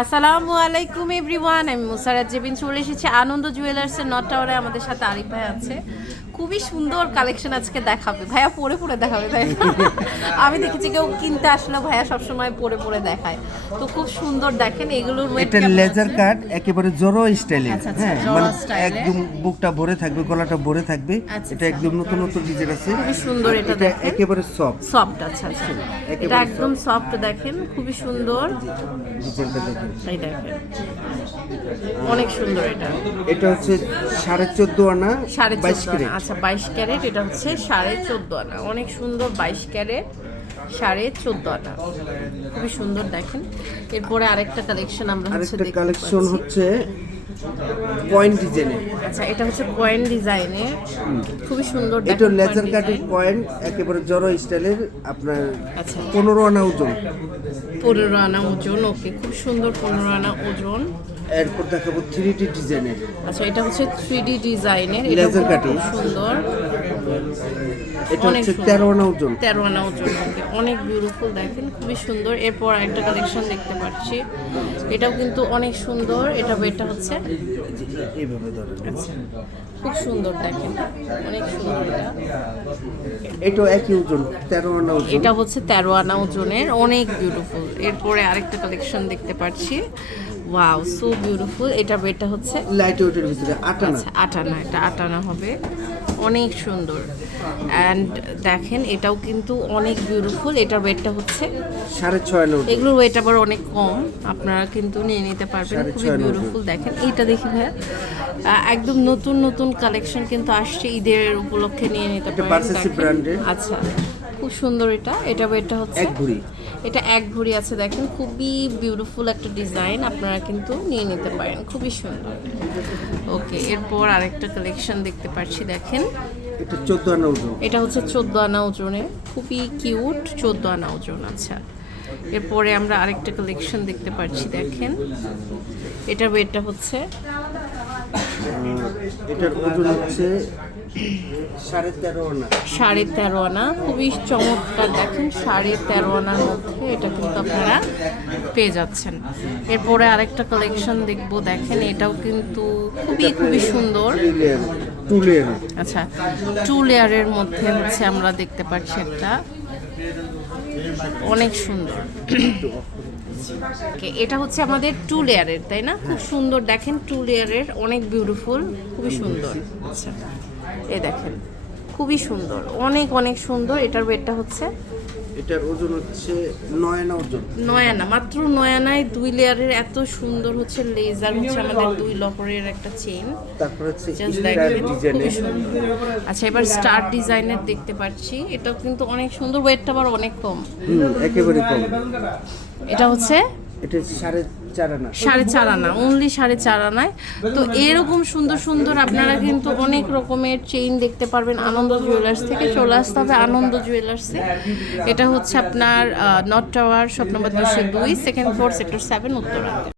আসসালামু আলাইকুম এভরিওয়ান আমি মুসারাত জেবিন। চলে এসেছি আনন্দ জুয়েলার্সের নট টাওয়ারে আমাদের সাথে আরিফ ভাই আছে। খুবই সুন্দর কালেকশন আজকে দেখাবে। ভাইয়া পরে পরে দেখাবে তাই আমি দেখেছি কেউ কিনতে আসলে ভাইয়া সবসময় পরে পরে দেখায়। তো খুব সুন্দর দেখেন এগুলোর এটা লেজার কাট একেবারে জড়ো স্টাইলে আচ্ছা, আচ্ছা, হ্যাঁ মানে একদম বুকটা ভরে থাকবে গলাটা ভরে থাকবে। আচ্ছা, এটা। একদম নতুন নতুন ডিজাইন আছে। খুবই সুন্দর এটা দেখেন। একেবারে সফট সফট আচ্ছা আচ্ছা। এটা একদম সফট দেখেন খুবই সুন্দর। ডিজাইনটা দেখেন। এই দেখেন। অনেক সুন্দর এটা। এটা হচ্ছে সাড়ে চোদ্দ আনা সাড়ে বাইশ আনা আচ্ছা বাইশ ক্যারেট এটা হচ্ছে সাড়ে চোদ্দ আনা। অনেক সুন্দর বাইশ ক্যারেট সাড়ে চোদ্দ আনা। খুবই সুন্দর দেখেন। এরপরে আরেকটা কালেকশন আমরা হচ্ছে কালেকশন হচ্ছে পয়েন্ট ডিজাইনের আচ্ছা এটা হচ্ছে কয়েন ডিজাইনের খুবই সুন্দর এটা লেজার কাটের পয়েন্ট একেবারে জড়ো স্টাইলের আপনার আচ্ছা। পনেরো আনা ওজন। পনেরো আনা ওজন ওকে খুব সুন্দর পনেরো আনা ওজন। এরপর দেখাবো থ্রি ডি ডিজাইনের আচ্ছা এটা হচ্ছে থ্রি ডি ডিজাইনের খুব cutting। সুন্দর। এটা হচ্ছে তেরো আনা ওজন তেরো আনা ওজন অনেক বিউটিফুল দেখেন। খুবই সুন্দর। এরপর একটা কালেকশন দেখতে পাচ্ছি। এটাও কিন্তু অনেক সুন্দর। এটা এটা হচ্ছে এইভাবে ধরেন আচ্ছা। খুব সুন্দর দেখেন। অনেক সুন্দর এটা। এটা একই ওজন তেরো আনা ওজন এটা হচ্ছে তেরো আনা ওজনের অনেক বিউটিফুল এরপরে আরেকটা কালেকশন দেখতে পাচ্ছি। ওয়াও সো বিউটিফুল এটা এটা হচ্ছে লাইট ওয়েটের ভিতরে আটানা আচ্ছা আটানা। এটা আটানা হবে। অনেক সুন্দর। অ্যান্ড দেখেন এটাও কিন্তু অনেক বিউটিফুল এটার ওয়েটটা হচ্ছে সাড়ে ছয় ওজন এগুলোর ওয়েট আবার অনেক কম। আপনারা কিন্তু নিয়ে নিতে পারবেন খুবই বিউটিফুল দেখেন এইটা দেখি ভাইয়া। একদম নতুন নতুন কালেকশন কিন্তু আসছে। ঈদের উপলক্ষে নিয়ে নিতে brand-এর। আচ্ছা। খুব সুন্দর এটা। এটা এটা হচ্ছে এক ভরি এটা এক ভরি আছে দেখেন। খুবই বিউটিফুল একটা ডিজাইন আপনারা কিন্তু নিয়ে নিতে পারেন। খুবই সুন্দর। ওকে এরপর আরেকটা কালেকশন দেখতে পাচ্ছি দেখেন। এটা চোদ্দ আনা ওজন। এটা হচ্ছে চোদ্দ আনা ওজনের খুবই কিউট চোদ্দ আনা ওজন আচ্ছা। এরপরে আমরা আরেকটা কালেকশন দেখতে পাচ্ছি দেখেন। এটার ওয়েটটা হচ্ছে এটার ওজন হচ্ছে সাড়ে তেরো আনা। সাড়ে তেরো আনা। খুবই চমৎকার দেখেন সাড়ে তেরো আনার মধ্যে এটা কিন্তু আপনারা পেয়ে যাচ্ছেন। এরপরে আরেকটা কালেকশন দেখব দেখেন এটাও কিন্তু খুবই খুবই সুন্দর। Two layer. আচ্ছা টু লেয়ারের মধ্যে হচ্ছে আমরা দেখতে পাচ্ছি একটা। অনেক সুন্দর। এটা হচ্ছে আমাদের টু লেয়ারের তাই না? খুব সুন্দর দেখেন টু লেয়ারের অনেক বিউটিফুল খুবই সুন্দর। আচ্ছা এ দেখেন। খুবই সুন্দর অনেক অনেক সুন্দর। এটার ওয়েটটা হচ্ছে? এটার ওজন হচ্ছে নয় আনা ওজন। নয়ানা মাত্র নয়ানায় দুই লেয়ারের এত সুন্দর হচ্ছে লেজার হচ্ছে আমাদের দুই লহরের একটা চেন তারপর হচ্ছে আচ্ছা এবার স্টার ডিজাইনের দেখতে পাচ্ছি। এটাও কিন্তু অনেক সুন্দর ওয়েটটা আবার অনেক কম। একেবারে কম। এটা হচ্ছে? এটা হচ্ছে সাড়ে সাড়ে চার আনা অনলি সাড়ে চার আনায়। তো এরকম সুন্দর সুন্দর আপনারা কিন্তু অনেক রকমের চেইন দেখতে পারবেন, আনন্দ জুয়েলার্স থেকে চলে আসতে হবে আনন্দ জুয়েলার্সে এটা হচ্ছে আপনার নট টাওয়ার শপ নম্বর দুশো দুই second floor sector seven Uttara